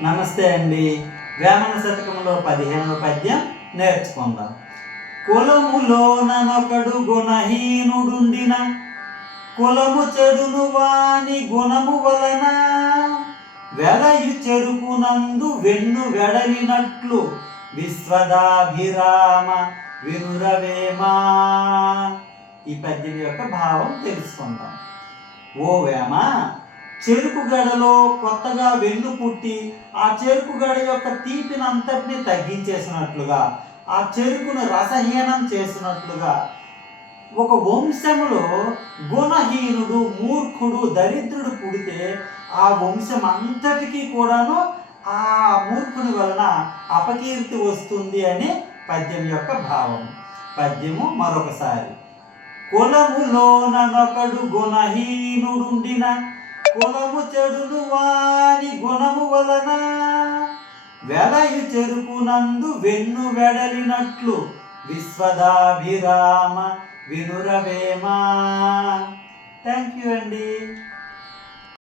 నమస్తే అండి. వేమన శతకంలో పదిహేనవ పద్యం నేర్చుకుందాం. కులములోనొకడు గుణహీనుడుండిన కులము చెడును వాని గుణము వలన వెలయు చెరుకునందు వెన్ను వెడలినట్లు విశ్వదాభిరామ వినురవేమా. ఈ పద్యం యొక్క భావం తెలుసుకుందాం. ఓ వేమ చెరుకు గడలో కొత్తగా వెన్ను పుట్టి ఆ చెరుకు గడ యొక్క తీపిని అంతటిని తగ్గించేసినట్లుగా ఆ చెరుకును రసహీనం చేసినట్లుగా ఒక వంశములో గుణహీనుడు మూర్ఖుడు దరిద్రుడు పుడితే ఆ వంశం అంతటికీ కూడాను ఆ మూర్ఖుని వలన అపకీర్తి వస్తుంది అని పద్యం యొక్క భావం. పద్యము మరొకసారి. కులములోనొకడు గుణహీనుడుండిన గుణము చెడును వాని గుణము వలన వెలయు చెరుకునందు వెన్ను వెడలినట్లు విశ్వదాభిరామ వినురవేమా. థ్యాంక్ యూ అండి.